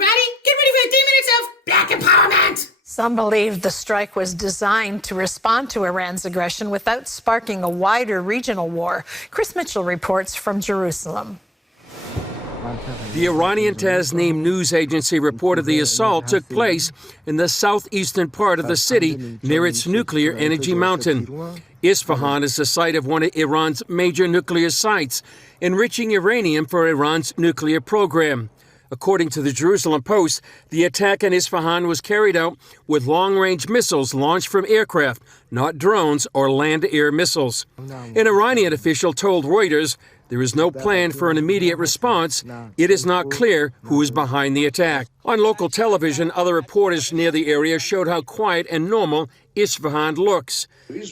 everybody. Get ready for 3 minutes of Black Empowerment. Some believe the strike was designed to respond to Iran's aggression without sparking a wider regional war. Chris Mitchell reports from Jerusalem. The Iranian Tasnim news agency reported the assault took place in the southeastern part of the city near its nuclear energy mountain. Isfahan is the site of one of Iran's major nuclear sites, enriching uranium for Iran's nuclear program. According to the Jerusalem Post, the attack in Isfahan was carried out with long-range missiles launched from aircraft, not drones or land-air missiles. An Iranian official told Reuters there is no plan for an immediate response. It is not clear who is behind the attack. On local television, other reporters near the area showed how quiet and normal Isfahan looks.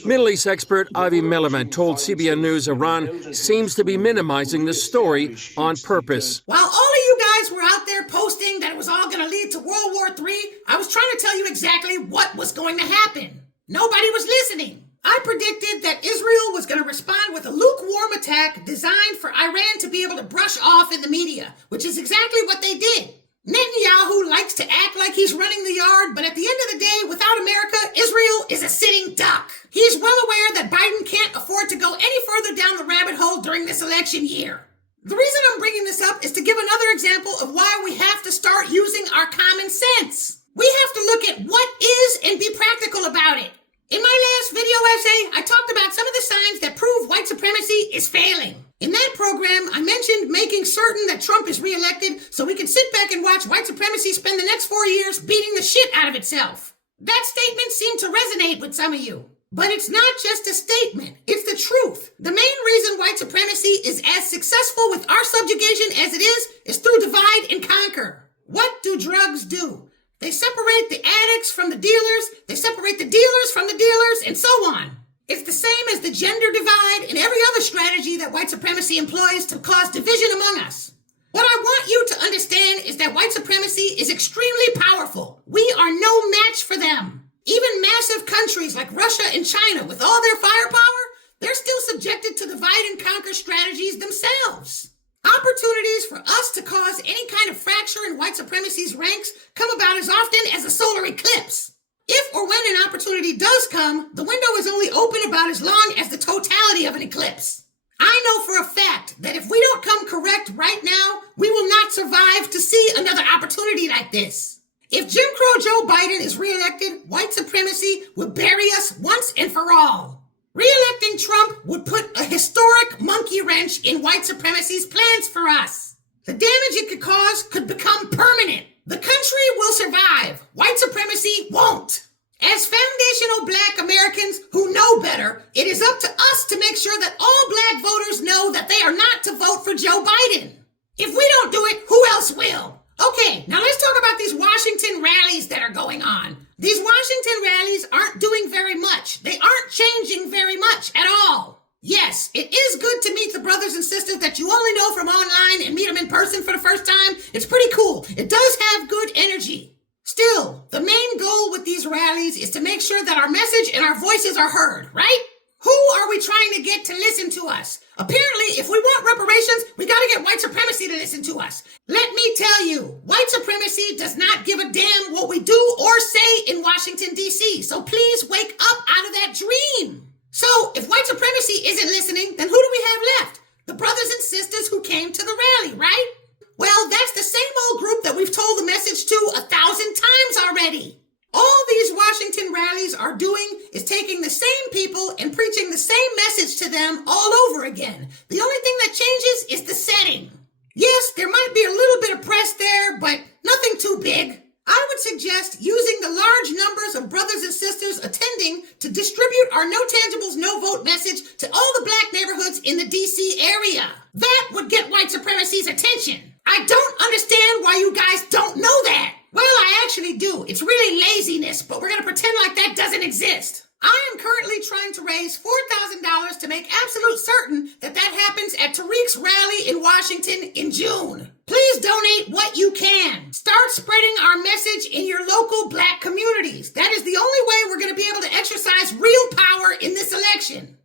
Middle East expert Avi Milliman told CBN News Iran seems to be minimizing the story on purpose. While all of you guys were out there posting that it was all going to lead to World War III, I was trying to tell you exactly what was going to happen. Nobody was listening. I predicted that Israel was going to respond with a lukewarm attack designed for Iran to be able to brush off in the media, which is exactly what they did. Netanyahu likes to act like he's running the yard, but at the end of the day, without America, Israel is a sitting duck. He's well aware that Biden can't afford to go any further down the rabbit hole during this election year. The reason I'm bringing this up is to give another example of why we have to start using our common sense. We have to look at what is and be practical about it. In my last video essay, I talked about some of the signs that prove white supremacy is failing. In that program, I mentioned making certain that Trump is reelected so we can sit back and watch white supremacy spend the next 4 years beating the shit out of itself. That statement seemed to resonate with some of you. But it's not just a statement, it's the truth. The main reason white supremacy is as successful with our subjugation as it is through divide and conquer. What do drugs do? They separate the addicts from the dealers, they separate the dealers from the dealers, and so on. It's the same as the gender divide and every other strategy that white supremacy employs to cause division among us. What I want you to understand is that white supremacy is extremely powerful. We are no match for them. Even massive countries like Russia and China, with all their firepower, they're still subjected to divide and conquer strategies themselves. Opportunities for us to cause any kind of fracture in white supremacy's ranks come about as often as a solar eclipse. If or when an opportunity does come, the window is only open about as long as the totality of an eclipse. I know for a fact that if we don't come correct right now, we will not survive to see another opportunity like this. If Jim Crow Joe Biden is reelected, white supremacy will bury us once and for all. Re-electing Trump would put a historic monkey wrench in white supremacy's plans for us. The damage it could cause could become permanent. The country will survive. White supremacy won't. As foundational Black Americans who know better, it is up to us to make sure that all Black voters know that they are not to vote for Joe Biden. If we don't do it, who else will? Okay, now let's talk about these Washington rallies that are going on. These Washington rallies aren't doing very much. They aren't changing very much at all. Yes, it is good to meet the brothers and sisters that you only know from online and meet them in person for the first time. It's pretty cool. It does have good energy. Still, the main goal with these rallies is to make sure that our message and our voices are heard, right? Who are we trying to get to listen to us? Apparently, if we want reparations, we gotta get white supremacy to listen to us. Let me tell you, white supremacy does not give a damn what we do or say in Washington, D.C., so please wake up out of that dream. So, if white supremacy isn't listening, then who do we have left? The brothers and sisters who came to the rally, right? Well, that's the same old group that we've told the message to 1,000 times already. All these Washington rallies are doing is taking the same people and preaching the same message to them all over again. The only thing that changes is the setting. Yes, there might be a little bit of press there, but nothing too big. I would suggest using the large numbers of brothers and sisters attending to distribute our No Tangibles, No Vote message to all the Black neighborhoods in the D.C. area. That would get white supremacy's attention. I don't understand why you guys don't know that. Well, I actually do. It's really laziness, but we're going to pretend like that doesn't exist. I am currently trying to raise $4,000 to make absolute certain that that happens at Tariq's rally in Washington in June. Please donate what you can. Start spreading our message in your local Black communities. That is the only way we're going to be able to exercise real power in this election.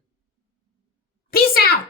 Peace out.